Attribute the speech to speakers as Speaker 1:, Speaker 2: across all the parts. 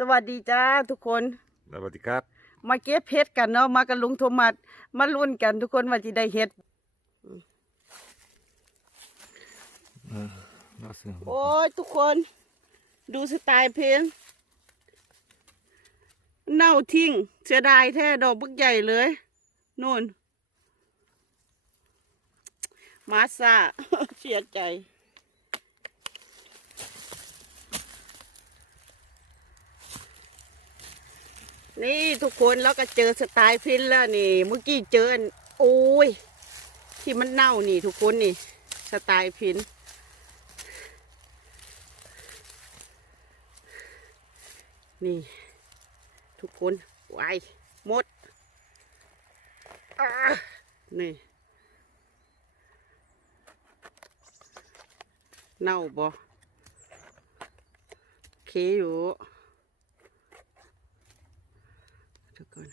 Speaker 1: สวัสดีจ้าทุกคน
Speaker 2: สวัสดีครับ
Speaker 1: มาเก็บเห็ดกันเนาะมากับลุงโทมัสมาลุ้นกันทุกคนว่าจะได้เห็ด
Speaker 2: น่าเสือ
Speaker 1: โอ้ยทุกคน ดูสไตล์เพลงเน่าทิ้งเสียดายแท้ดอกบึกใหญ่เลยนู่น มาซาเสียใจ นี่ทุกคนแล้วก็เจอสไตล์พินแล้วนี่ เมื่อกี้เจอโอ้ย ที่มันเน่านี่ทุกคนนี่ สไตล์พินนี่ ทุกคนไวหมดนี่เน่าบ่เคอยู่ ทุกคน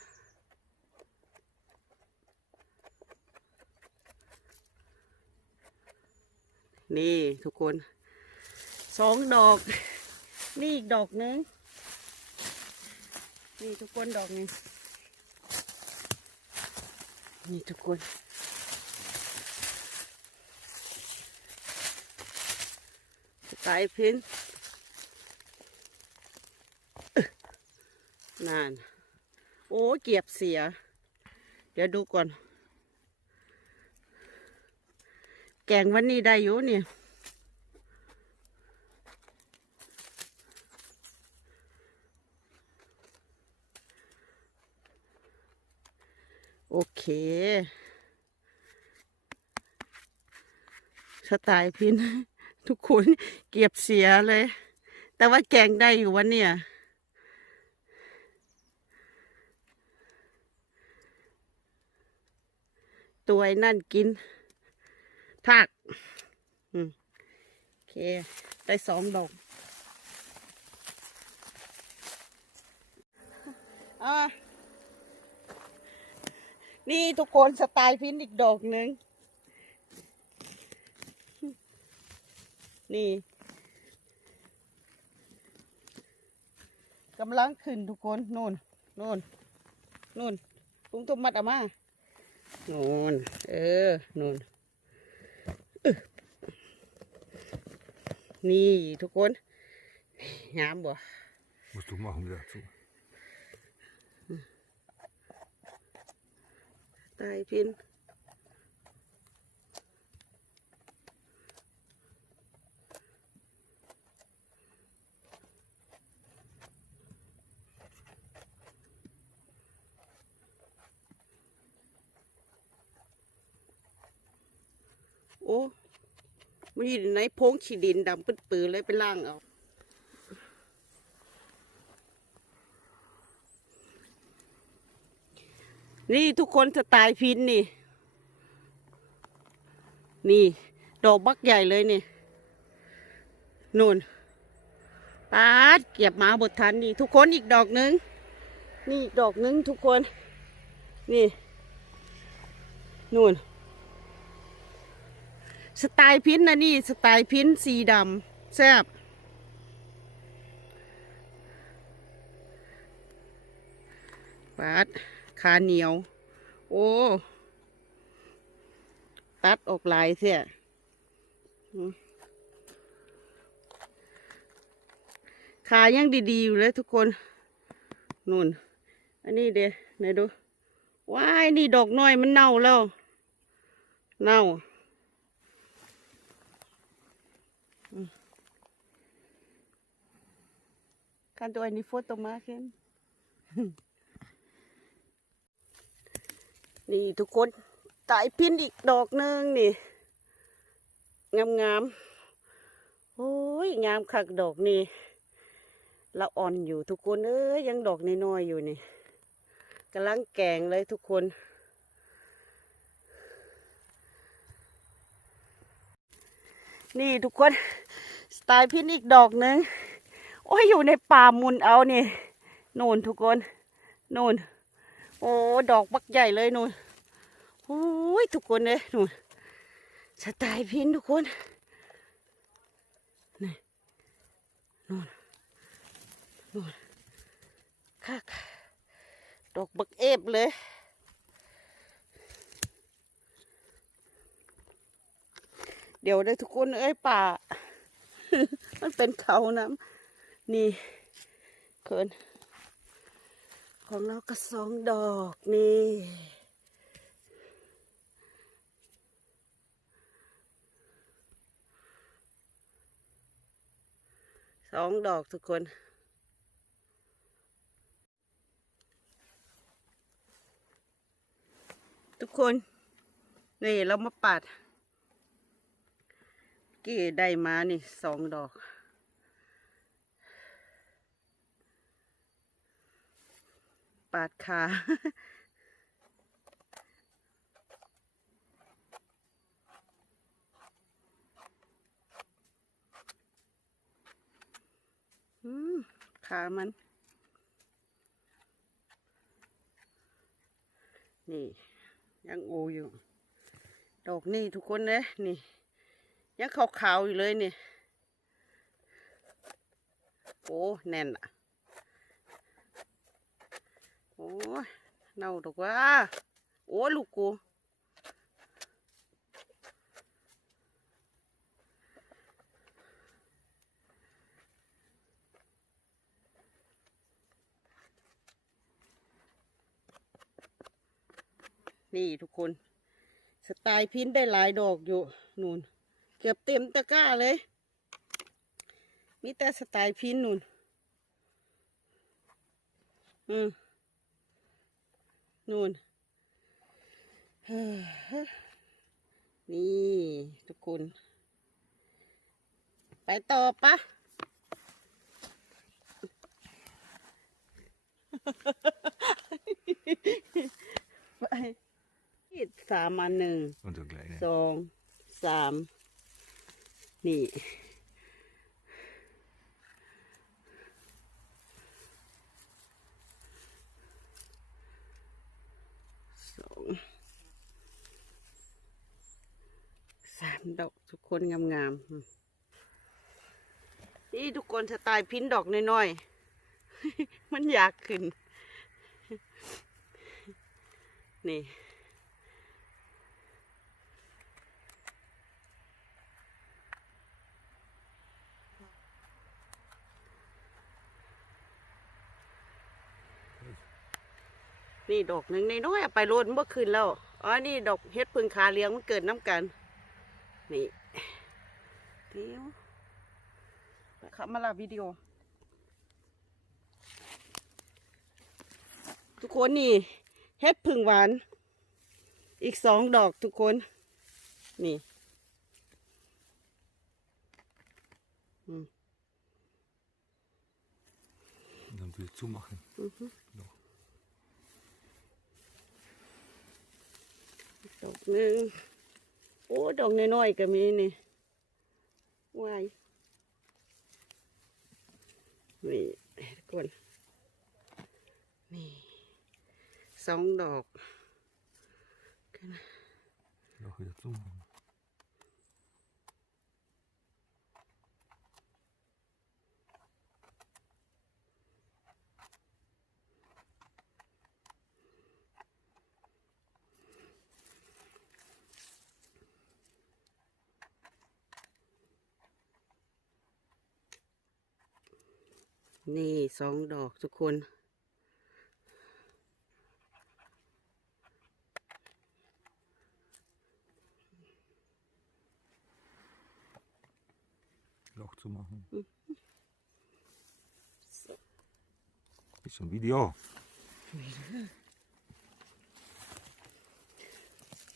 Speaker 1: นี่ทุกคนสองดอก นี่อีกดอกหนึง นี่ทุกคนดอกนึงนี่ทุกคนสไตล์พินอึ๊ะนาน อ้เกียบเสีย เดี๋ยวดูก่อน แกงวันนี้ได้อยู่เนี่ยโอเค สไตล์พิน ทุกคนเก็บเสียเลย แต่ว่าแกงได้อยู่วันเนี่ย ตัวนั่นกินทากอืมโอเค ได้สองดอกอ่านี่ทุกคนสไตล์พินอีกดอกหนึ่ง นี่กำลังขึ้นทุกคนนู่นนู่นนู่นลุงตุ้มมัดเอามา นู่นเออนู่นอึ๊ะนี่ทุกคนงามบ่
Speaker 2: musst du machen dazu
Speaker 1: ตายพิน โอ้มันอยู่ในโพงขี้ดินดำปื้ดๆเลยไปล่างเอานี่ทุกคนสไตล์พินนี่ นี่ ดอกบักใหญ่เลยนี่นู่นปาดเก็บมาบททันนี่ ทุกคนอีกดอกหนึง นี่อีกดอกหนึงทุกคน นี่นู่น สไตล์พิ้นนะนี่ สไตล์พิ้นสีดำแซ่บปาดขาเหนียว โอ้ ตัดออกลายเสียขายังดีๆอยู่เลยทุกคนนู่น อันนี้เดี๋ยวไหนดู ว้าย นี่ดอกน้อยมันเน่าแล้ว เน่าอืม kan du eine Foto machen? นี่ทุกคนตายพินอีกดอกหนึ่งนี่ งามงามๆโอ้ย งามคักดอกนี่ละอ่อนอยู่ทุกคนเอ้ยยังดอกน้อยๆอยู่นี่กำลังแกงเลยทุกคน นี่ทุกคน สไตล์พินอีกดอกหนึ่ง โอ้ยอยู่ในป่ามุนเอานี่โน่นทุกคนโน่นโอ้ดอกบักใหญ่เลยนู่นโอ้ยทุกคนเลยนู่นสไตล์พินทุกคนนี่นู่นนู่นคักดอกบักเอฟเลยเดี๋ยวได้ทุกคนเอ้ยป่า มันเป็นเขาน้ำ นี่เคินของเราก็สองดอกนี่สองดอกทุกคนทุกคน นี่เรามาปัด กี่ได้มานี่สองดอก ปาดขาขามัน นี่ ยังโออยู่ ดอกนี่ทุกคนเลยนี่ ยังขาวๆอยู่เลยนี่ โอ้ แน่นอะ โอ้ยเน่าดอกว่า โอ้ลูกกูนี่ทุกคน สไตล์พินได้หลายดอกอยู่นู่นเกือบเต็มตะกร้าเลย มีแต่สไตล์พินนู่นอืม นู่นเฮ้อนี่ทุกคน ไปต่อปะไปสามอันหนึ่ง
Speaker 2: Und so gleich.
Speaker 1: สองสามนี่ สองสามดอกทุกคนงามๆอืมนี่ทุกคนสไตล์พิ้นดอกน้อยๆ มันอยากขึ้น นี่นี่ดอกหนึ่งในน้อยไปโรดเมื่อคืนแล้ว อ๋อ นี่ดอกเฮ็ดพึ่งคาเลี้ยงมันเกิดน้ำกัน นี่เดี๋ยวขับมาลาวิดีโอ ทุกคนนี่เฮ็ดพึ่งหวาน อีกสองดอกทุกคน นี่
Speaker 2: Und dann wieder zumachen.
Speaker 1: ดอกหนึ่ง โอ้ดอกน้อยๆก็มีนี่วายนี่ทุกคนนี่สองดอก
Speaker 2: กันนะดอกขยุ่ง
Speaker 1: นี่สองดอกทุกคน
Speaker 2: Loch zumachen. Ist schon Video.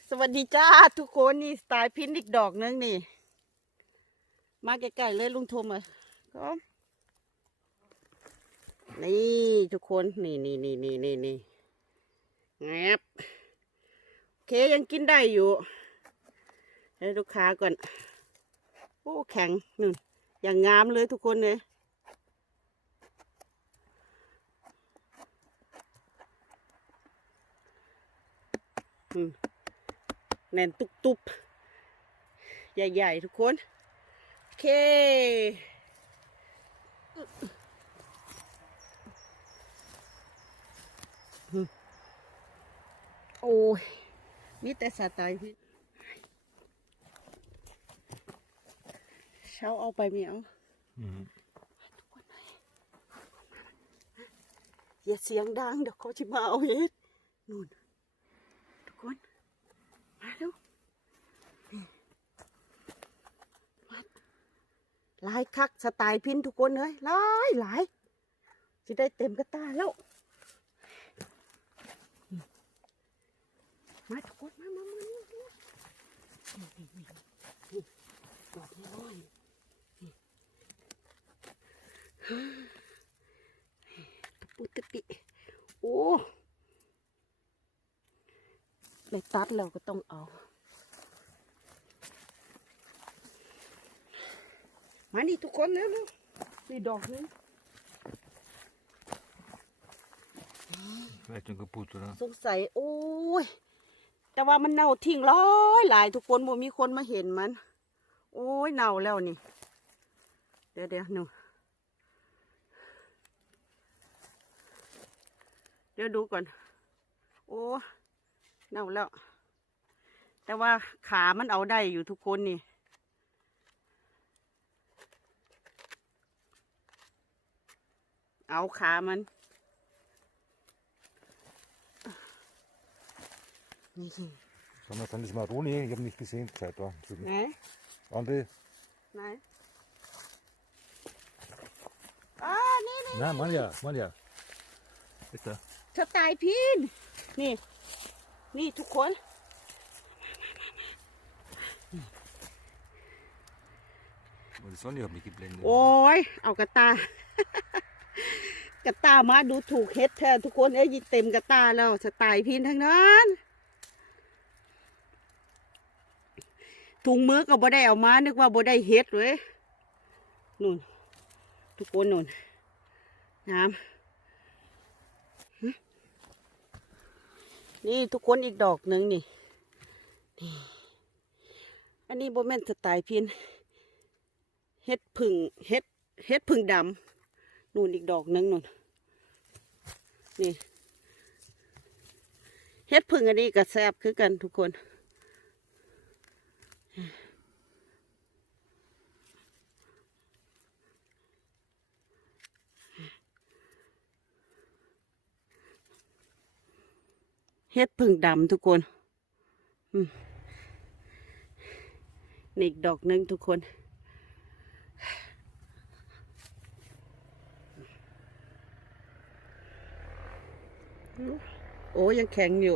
Speaker 1: สวัสดีจ้าทุกคนนี่สไตล์พินอีกดอกนึงนี่ มาใกล้ๆเลยลุงโทมอะก็ นี่ทุกคนนี่นี่นี่นี่นี่นี่แงบโอเคยังกินได้อยู่ให้ลูกค้าก่อนโอ้แข็งนึ่นอย่างงามเลยทุกคนเลยแน่นตุบตุบใหญ่ ๆ ทุกคน โอเค โอ้ยมีแต่สาตายพี่เช้าเอาไปไม่เอา
Speaker 2: Mhm.
Speaker 1: อย่าเสียงดังเดี๋ยวเขาจะมาเอาเห็ดนู่นทุกคน มาเร็วนี่มาหลายคักสไตล์พินทุกคนเลยหลายหลายจะได้เต็มกระตาแล้ว มาทุกคนมามามานี่นี่นี่นี่นี่ดอกน้อยๆนี่ตะปุตะปิโอ้ได้ตัดแล้วก็ต้องเอา มานี่ทุกคนเร็วๆนี่ดอกนึง
Speaker 2: Vielleicht schon kaputt, oder?
Speaker 1: สงสัย โอ้ย แต่ว่ามันเน่าทิ้งร้อยหลายทุกคนบ่มีคนมาเห็นมัน โอ้ยเน่าแล้วนี่ เดี๋ยวเดี๋ยวหนูเดี๋ยวดูก่อน โอ้เน่าแล้ว แต่ว่าขามันเอาได้อยู่ทุกคนนี่เอาขามัน
Speaker 2: Sag mal, sind das Maroni? Ich habe nicht gesehen, Zeit war.
Speaker 1: ไหน
Speaker 2: Ande?
Speaker 1: ไหนอ่านี่นี่
Speaker 2: Na, Manja, Manja. Bitte.
Speaker 1: สไตล์พินนี่นี่ทุกคน
Speaker 2: Die Sonne hat mich geblendet.
Speaker 1: โอ้ย เอากระตา กระตามาดูถูกเฮ็ดแท้ทุกคนเอ้ยยิเต็มกระตาแล้วสไตล์พินทั้งนั้น ถุงมือก็บ่ได้เอามา นึกว่าบ่ได้เฮ็ดเลยนู่น ทุกคนนู่น น้ำนี่ทุกคนอีกดอกหนึ่งนี่นี่อันนี้บ่แม่นสไตล์พินเฮ็ดผึ่งเฮ็ดเฮ็ดผึ่งดำนู่นอีกดอกหนึ่งนู่น นี่ เฮ็ดผึ่งอันนี้ก็แซบคือกันทุกคน เฮ็ดผึ่งดำทุกคนอืมนี่อีกดอกหนึงทุกคนโอ้ยังแข็งอยู่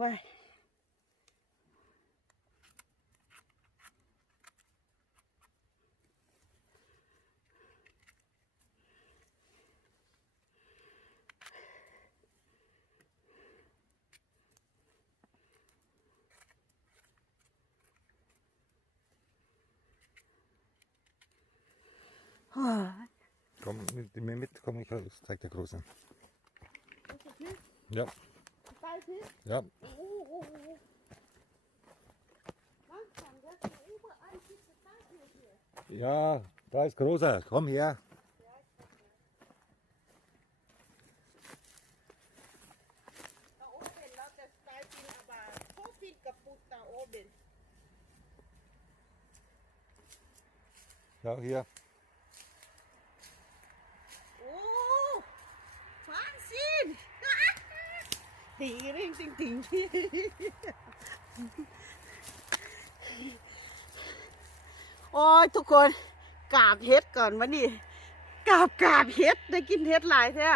Speaker 1: ว้าย ว้าย
Speaker 2: Komm mit mir mit, komm, ich zeig dir Große. Ja,
Speaker 1: halten?
Speaker 2: Ja.
Speaker 1: Oh, oh, oh. Langsam, das ist überall diese Tanke hier.
Speaker 2: Ja, da ist großer. Komm her.
Speaker 1: Ja, hier. ต่สไตล์ปินอาบาโอเบน
Speaker 2: Ja, hier.
Speaker 1: โอ้ฟานซินตีริ่งติงติงที่โอ้ยทุกคนกาบเฮ็ดก่อนวะนี่กาบกาบเฮ็ดได้กินเฮ็ดหลายแท้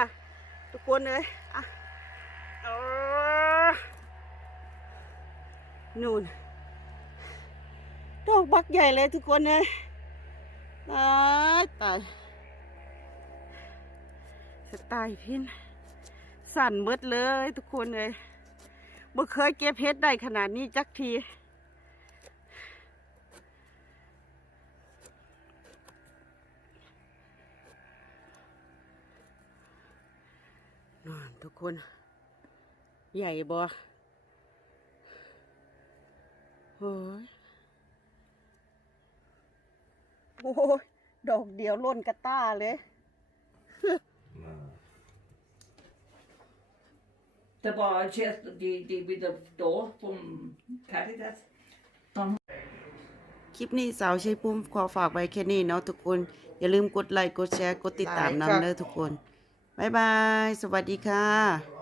Speaker 1: ทุกคนเลยอะนู่นดอกบักใหญ่เลยทุกคนเลยตายตายสไตล์พิน สั่นเบิดเลยทุกคนเลยบ่เคยเก็บเฮ็ดได้ขนาดนี้จักที นอนทุกคน ใหญ่บ่โอ้ย โอ้ย ดอกเดียวล้นกระต้าเลย
Speaker 3: Det var kjent, de, de with the da from Caritas.
Speaker 1: คลิปนี้สาวใช้ปุ่มขอฝากไว้แค่นี้เนาะทุกคน อย่าลืมกดไลค์กดแชร์กดติดตาม
Speaker 4: ได้
Speaker 1: นำเด้อทุกคน บ๊ายบาย สวัสดีค่ะ